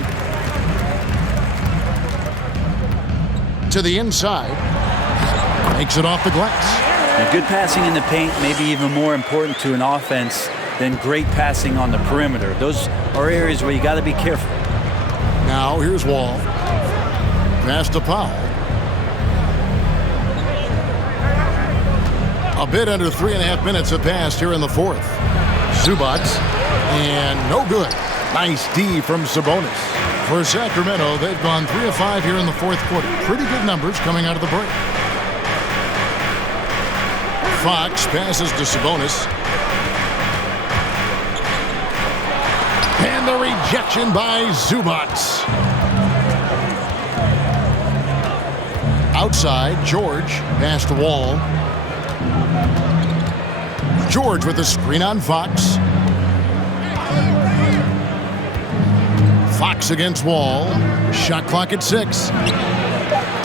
To the inside. Makes it off the glass. Now, good passing in the paint may be even more important to an offense than great passing on the perimeter. Those are areas where you got to be careful. Now here's Wall. Pass to Powell. A bit under 3.5 minutes have passed here in the fourth. Zubats. And no good. Nice D from Sabonis. For Sacramento, they've gone 3 of 5 here in the fourth quarter. Pretty good numbers coming out of the break. Fox passes to Sabonis. And the rejection by Zubats. Outside, George pass to Wall. George with the screen on Fox. Fox against Wall. Shot clock at 6.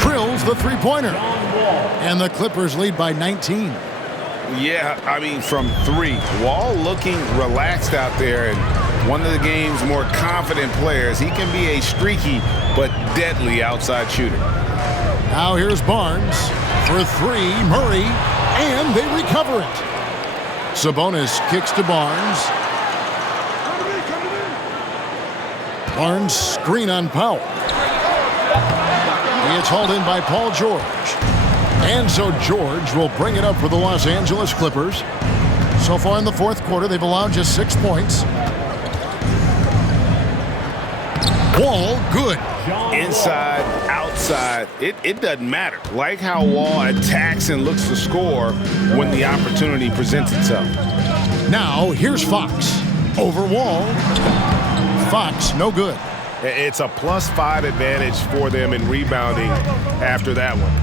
Drills the three-pointer. And the Clippers lead by 19. Yeah, I mean, from 3. Wall looking relaxed out there, and one of the game's more confident players. He can be a streaky but deadly outside shooter. Now here's Barnes for 3. Murray, and they recover it. Sabonis kicks to Barnes. Barnes screen on Powell. He is hauled in by Paul George. And so George will bring it up for the Los Angeles Clippers. So far in the fourth quarter, they've allowed just 6 points. Wall, good. Inside, outside, it doesn't matter. Like how Wall attacks and looks to score when the opportunity presents itself. Now, here's Fox. Over Wall. Fox, no good. It's a +5 advantage for them in rebounding after that one.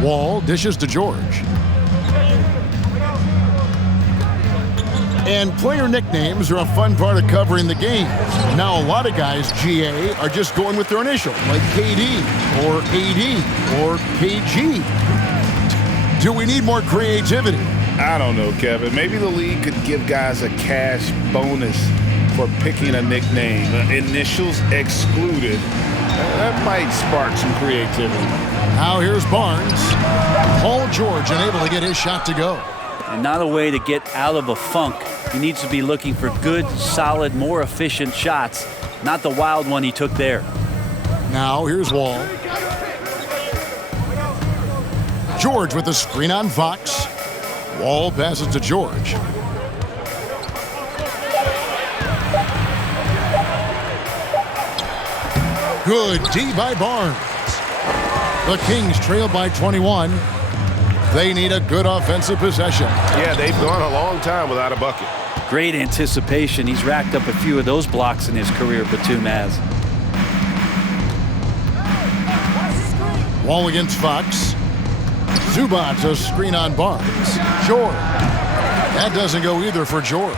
Wall dishes to George. And player nicknames are a fun part of covering the game. Now, a lot of guys, GA, are just going with their initial, like KD or AD or KG. Do we need more creativity? I don't know, Kevin. Maybe the league could give guys a cash bonus for picking a nickname. Initials excluded. That might spark some creativity. Now here's Barnes. Paul George unable to get his shot to go. And not a way to get out of a funk. He needs to be looking for good, solid, more efficient shots, not the wild one he took there. Now here's Wall. George with the screen on Fox. Wall passes to George. Good D by Barnes. The Kings trail by 21. They need a good offensive possession. Yeah, they've gone a long time without a bucket. Great anticipation. He's racked up a few of those blocks in his career, Batum has. Wall against Fox. Zubats a screen on Barnes. George. That doesn't go either for George.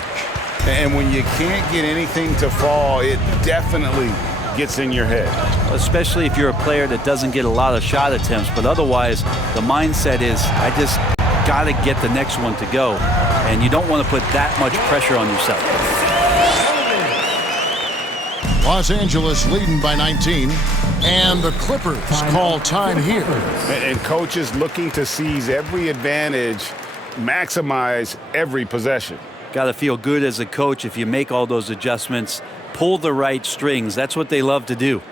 And when you can't get anything to fall, it definitely gets in your head. Especially if you're a player that doesn't get a lot of shot attempts, but otherwise the mindset is, I just got to get the next one to go. And you don't want to put that much pressure on yourself. Los Angeles leading by 19. And the Clippers call time here. And coaches looking to seize every advantage, maximize every possession. Got to feel good as a coach if you make all those adjustments, pull the right strings. That's what they love to do.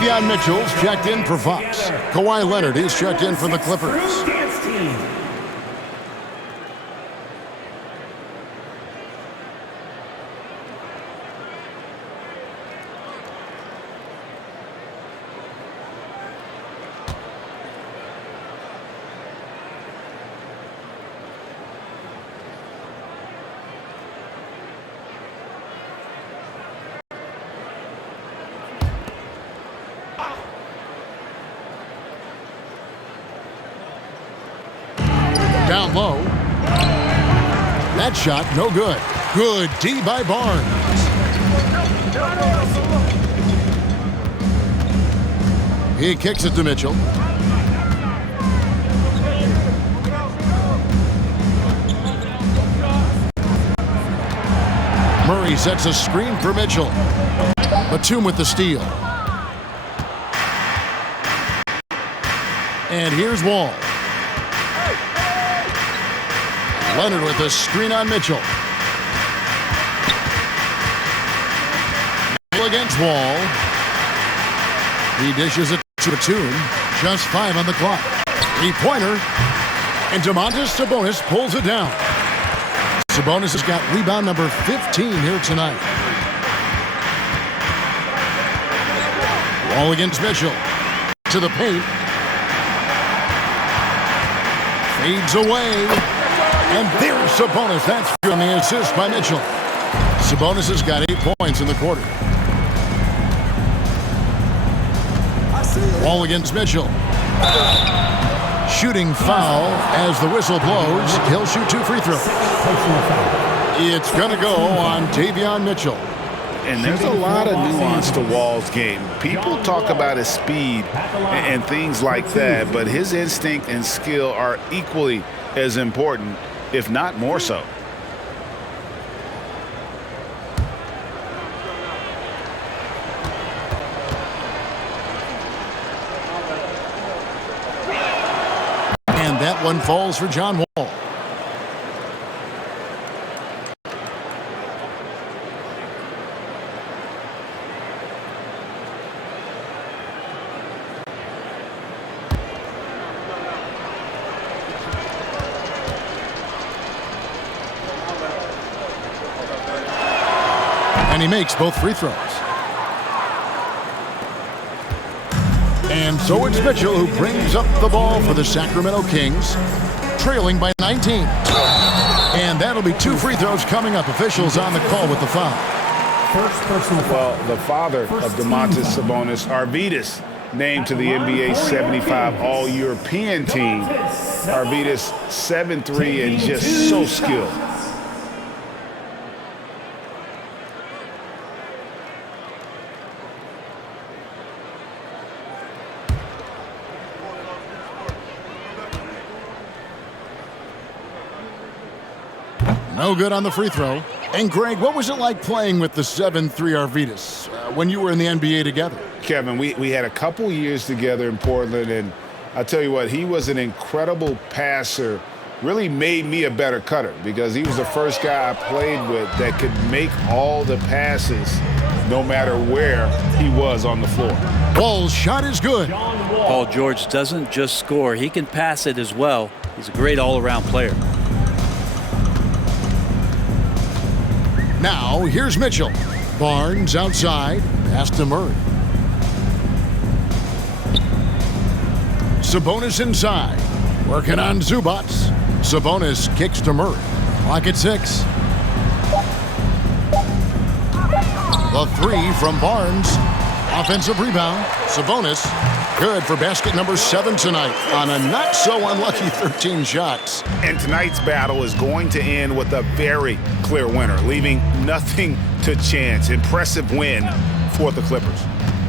Davion Mitchell's checked in for Fox. Kawhi Leonard is checked in for the Clippers. Down low. That shot, no good. Good D by Barnes. He kicks it to Mitchell. Murray sets a screen for Mitchell. Batum with the steal. And here's Wall. Leonard with a screen on Mitchell. Against Wall. He dishes it to Batum. Just 5 on the clock. 3-pointer. And Domantas Sabonis pulls it down. Sabonis has got rebound number 15 here tonight. Wall against Mitchell. To the paint. Fades away. And there's Sabonis. That's on the assist by Mitchell. Sabonis has got 8 points in the quarter. Wall against Mitchell. Shooting foul as the whistle blows. He'll shoot 2 free throws. It's going to go on Davion Mitchell. And there's a lot of nuance to Wall's game. People talk about his speed and things like that, but his instinct and skill are equally as important, if not more so. And that one falls for John Wall. And he makes both free throws. And so it's Mitchell who brings up the ball for the Sacramento Kings, trailing by 19. And that'll be 2 free throws coming up. Officials on the call with the foul. Well, the father of Domantas Sabonis, Arvydas, named to the NBA 75 All-European team. Arvydas 7'3" and just so skilled. No good on the free throw. And Greg, what was it like playing with the 7'3" Arvydas when you were in the NBA together? Kevin, we had a couple years together in Portland, and I tell you what, he was an incredible passer really made me a better cutter because he was the first guy I played with that could make all the passes no matter where he was on the floor. Paul's shot is good. Paul George doesn't just score, he can pass it as well. He's a great all-around player. Now, here's Mitchell. Barnes outside, pass to Murray. Sabonis inside, working on Zubac. Sabonis kicks to Murray. Clock at 6. The three from Barnes. Offensive rebound. Sabonis. Good for basket number 7 tonight on a not-so-unlucky 13 shots. And tonight's battle is going to end with a very clear winner, leaving nothing to chance. Impressive win for the Clippers.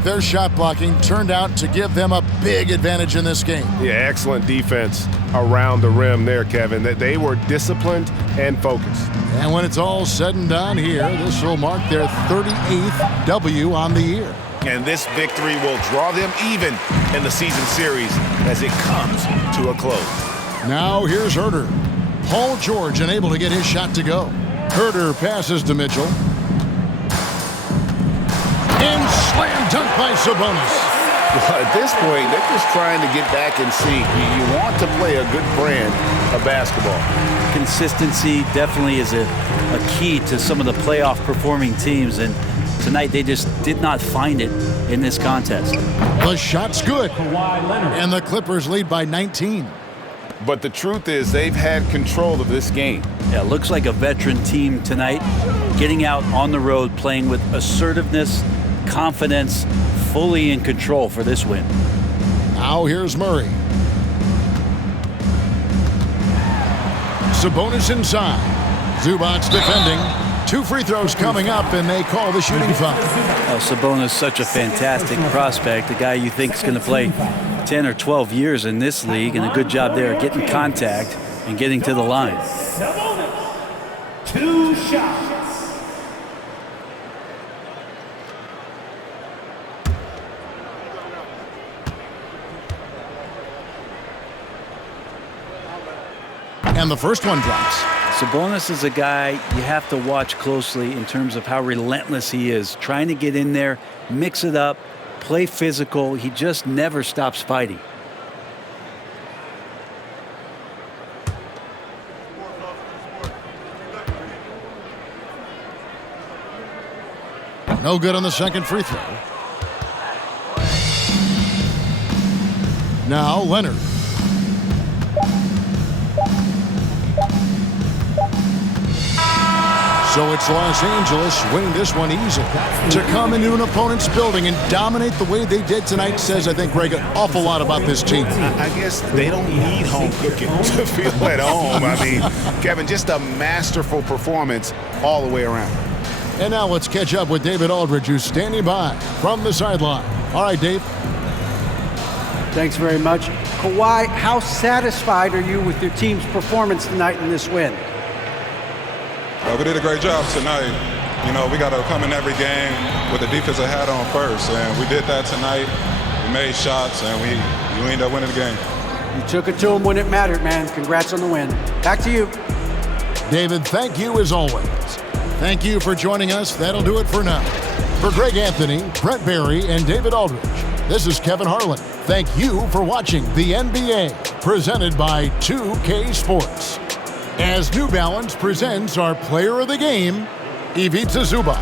Their shot blocking turned out to give them a big advantage in this game. Yeah, excellent defense around the rim there, Kevin. They were disciplined and focused. And when it's all said and done here, this will mark their 38th W on the year. And this victory will draw them even in the season series as it comes to a close. Now here's Herter. Paul George unable to get his shot to go. Herter passes to Mitchell. And slam dunk by Sabonis. Well, at this point, they're just trying to get back in sync. You want to play a good brand of basketball. Consistency definitely is a key to some of the playoff performing teams, and tonight they just did not find it in this contest. The shot's good, and the Clippers lead by 19. But the truth is they've had control of this game. Yeah, looks like a veteran team tonight, getting out on the road, playing with assertiveness, confidence, fully in control for this win. Now here's Murray. Sabonis inside. Zubac defending. 2 free throws coming up, and they call the shooting foul. Sabonis, such a fantastic prospect, a guy you think is going to play 10 or 12 years in this league, and a good job there getting contact and getting to the line. 2 shots. And the first one drops. Sabonis is a guy you have to watch closely in terms of how relentless he is, trying to get in there, mix it up, play physical. He just never stops fighting. No good on the second free throw. Now Leonard. So it's Los Angeles winning this one easily. To come into an opponent's building and dominate the way they did tonight says, I think, Greg, an awful lot about this team. I guess they don't need home cooking to feel at home. I mean, Kevin, just a masterful performance all the way around. And now let's catch up with David Aldridge, who's standing by from the sideline. All right, Dave. Thanks very much. Kawhi, how satisfied are you with your team's performance tonight in this win? We did a great job tonight. You know, we got to come in every game with the defensive hat on first, and we did that tonight. We made shots, and we ended up winning the game. You took it to them when it mattered, man. Congrats on the win. Back to you. David, thank you as always. Thank you for joining us. That'll do it for now. For Greg Anthony, Brett Barry, and David Aldridge, this is Kevin Harlan. Thank you for watching the NBA, presented by 2K Sports. As New Balance presents our player of the game, Ivica Zubac.